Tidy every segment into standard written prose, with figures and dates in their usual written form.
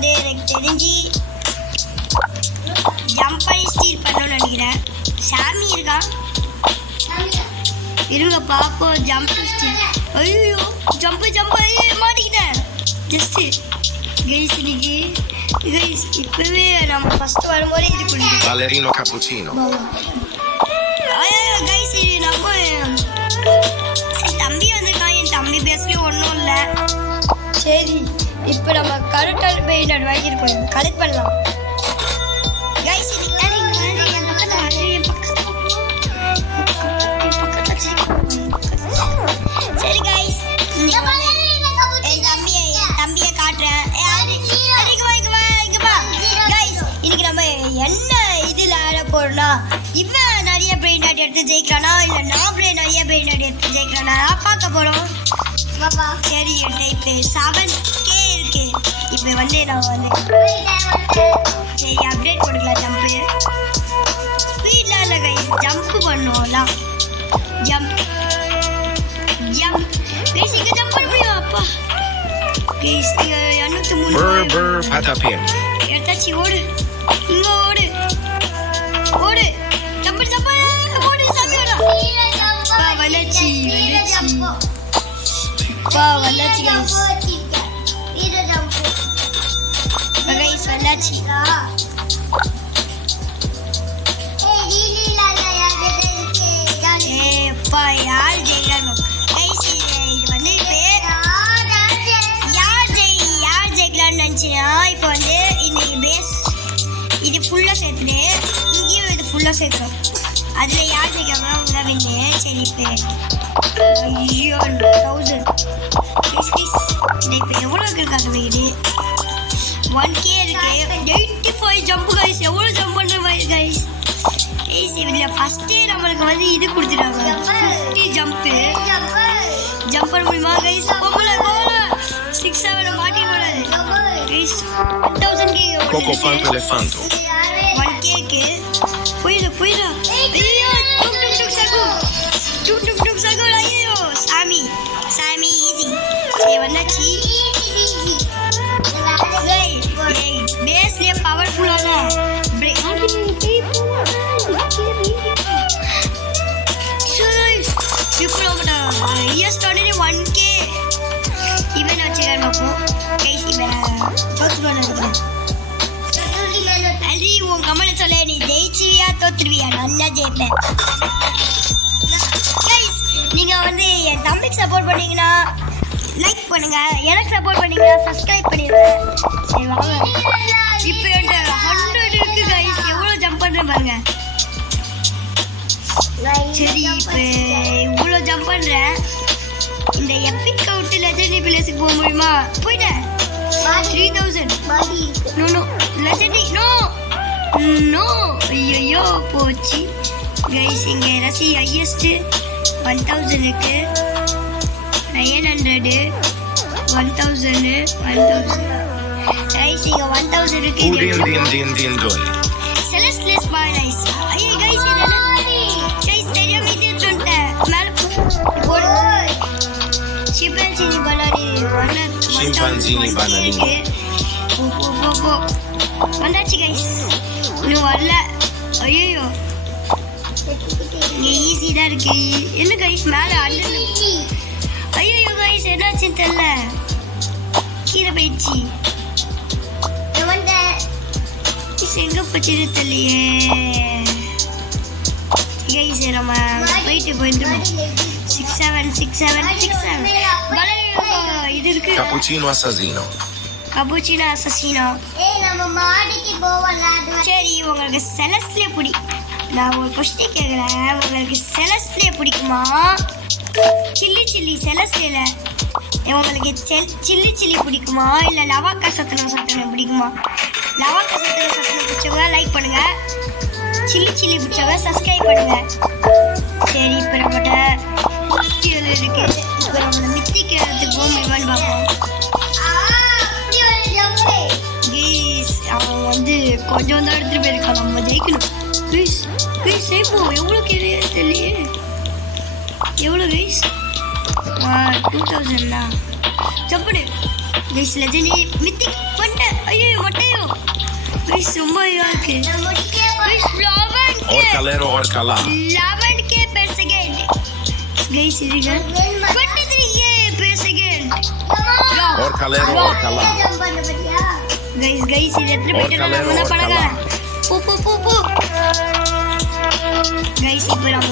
வந்து எனக்கு தெரிஞ்சு ஜம்ப் பண்ணி ஸ்டீல் பண்ணணும்னு நினைக்கிறேன். சாமி இருக்கான், இருங்க பார்ப்போம். ஜம்ப் ஸ்டீல், ஐயோ ஜம்ப் மாட்டிக்கிட்டேன் ஜஸ்ட்டு. கைஸ் இன்னைக்கு கைஸ் இப்போவே நம்ம ஃபஸ்ட்டு வரும்போதே இது பண்ணிடுவோம். Ballerino cappuccino. ஐயோ கைஸ் இது நம்ம தம்பி வந்திருக்கான். என் தம்பி பேசலையும் ஒன்றும் இல்லை. சரி இப்போ நம்ம கரெக்டான பெயிண்ட் வாங்கியிருக்கோம், கலெக்ட் பண்ணலாம். கைஸ் சரி கைஸ் தம்பியை காட்டுறேன். இன்னைக்கு நம்ம என்ன இதில் ஆட போறோம்னா, இவன் நிறைய பிரெயின் ஆட் எடுத்து ஜெயிக்கிறானா இல்லை நான் நிறைய பிரெயின் ஆட் எடுத்து ஜெயிக்கிறானா பார்க்க போறோம். சரி இப்போ 7K இருக்கு. இப்போ வந்து நான் வந்து சரி அப்டேட் கொடுக்கலாம். ஜம்ப்பு ஸ்பீட்லாம் இல்லை கைஸ், ஜம்ப் பண்ணுவோம்லாம். ஜம்ப் கைஸ் இங்கே ஜம்ப் பண்ண முடியும். அப்பா கைஸ் 203 Patapim. எடுத்தாச்சு. ஓடு இங்க ஓடு ஓடு ஜம்ப் ஓடு சாமியோட வளர்ச்சி வளர்ச்சி கைஸ் வளர்ச்சி. ஏப்பா யார் ஜெயிக்கிறாங்க கைஸ்? இது வந்து யார் ஜெயிக்கலாம்னு நினச்சினா இப்போ வந்து இன்னைக்கு பேஸ் இது ஃபுல்லாக சேர்த்துட்டு இங்கேயும் இது ஃபுல்லாக சேர்க்கணும். அதில் யார் ஜெயிக்காமல் அவங்க வின்னு. சரி இப்போ 1000 இப்போ எவ்வளோ இருக்காங்க வீடு? 1K இருக்கு. 85 ஜம்ப் கைஸ். எவ்வளோ ஜம்ப் பண்ணுற கைஸ்? கைஸ் இதில் ஃபஸ்ட்டே நம்மளுக்கு வந்து இது கொடுத்துட்டாங்க 50 ஜம்ப்பு. ஜம்ப் பண்ண முடியுமா கைஸ்? போகல 6-7 மாட்டி போடாது guys. 1000K Coco Fanto Elefanto. 1Kக்கு போயிடு. ஐயோ டுக் சகு ஐயோ சாமி ஈஸி. சரி வந்தாச்சு. பேஸ்லேயே பவர்ஃபுல்லான பிரேக் இப்போ இயர்ஸ் 1K இவன் வச்சுக்கிறேன் பார்ப்போம் கைஸ். இவன் அடி உன் கமெண்ட் சொல்ல, நீ ஜெயிச்சுவியா தோத்துருவியா? நல்லா ஜெயிப்பேன். கைஸ் நீங்கள் வந்து என் தம்பிக்கு சப்போர்ட் பண்ணீங்கன்னா லைக் பண்ணுங்க, எனக்கு சப்போர்ட் பண்ணீங்கன்னா சப்ஸ்கிரைப் பண்ணிடுங்க. சரி வாங்க. இப்போ என்கிட்ட 100 இருக்கு கைஸ். எவ்வளோ ஜம்ப் பண்ணுறேன் பாருங்க. சரி இப்போ இவ்வளோ ஜம்ப் பண்ணுறேன். இந்த எப்பிக் அவுட்டு லெஜெண்டரி பிளேஸுக்கு போக முடியுமா? போயிட்டேன். 3000 நோ லெஜெண்டரி நோ ஐயோ போச்சு கைஸ். இங்கே ரசி ஹையஸ்ட்டு 1000 இருக்கு. 900 1000 கைஸ். இங்கே 1000 இருக்கு. செலஸ்ட்லெஸ் பாய்ஸ். ஐயோ கைஸ் இது என்ன கைஸ்? தெரியாம இது எடுத்துட்டேன். மேலே போடு. சிம்பான்சினி பனானி போ வந்தாச்சு கைஸ். இன்னும் வரல. ஐயோ இங்கே ஈஸி தான் இருக்கு. என்ன கைஸ் மேலே ஐயோ கைஸ் என்னாச்சுன்னு தெரியல, கீழே போயிடுச்சு. எங்கே போச்சுன்னு தெரியலையே கைஸ். நம்ம போயிட்டு 67 இது இருக்கு. Cappuccino assassino. சரி உங்களுக்கு செலஸ்ட்லே நான் ஒரு கொஸ்டின் கேட்குறேன். உங்களுக்கு செலஸ்ட்லே பிடிக்குமா? சில்லி செலஸ்ட்ல உங்களுக்கு சில்லி பிடிக்குமா இல்லை லவாக்கா சத்தனம் பிடிக்குமா? லவாக்கா சத்தனம் பிடிச்சவங்க லைக் பண்ணுங்க, சில்லி பிடிச்சவங்க சப்ஸ்கிரைப் பண்ணுங்க. சரி இப்போ நம்மகிட்ட இருக்கு. இப்போ நம்ம மித்திக்கு போக முடியுமான்னு பார்ப்போம். அவன் வந்து கொஞ்சம் தான் எடுத்துகிட்டு போயிருக்கான். நம்ம ஜெயிக்கணும் ப்ளீஸ் ஜெயிப்போம். எவ்வளோ கேள்வி தெரியலையே. எவ்வளோ கைஸ்? 2000 ஜம்படு கைஸ் லெஜெண்டரி மித்திக் பண்ண ஐயோ மொட்டையோ கைஸ் ரொம்ப இதா இருக்கு guys 11k Orcalero Orcalà. 11k per second guys இதுங்க 23k per second Orcalero Orcalà. Guys இது எத்தனை பேர் நான் முன்ன பழகறேன் பூ கைஸ் இப்போ நம்ம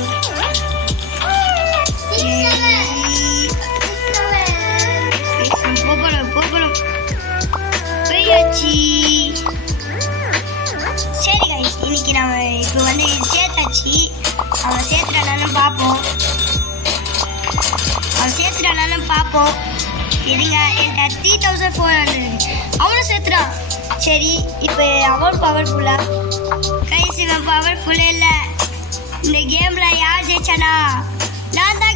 போகணும் போயாச்சு சரி கைஸ் இன்னைக்கு நம்ம இப்போ வந்து சேர்த்தாச்சு அவன் சேர்த்துட்டானாலும் பார்ப்போம் இருங்க என்கிட்ட 3400 அவனும் சேர்த்துறான் சரி இப்போ அவன் பவர்ஃபுல்லா கைஸ் இவன் பவர்ஃபுல்லே இல்லை இந்த கேமில் யார் ஜெயிச்சானா நான் தான்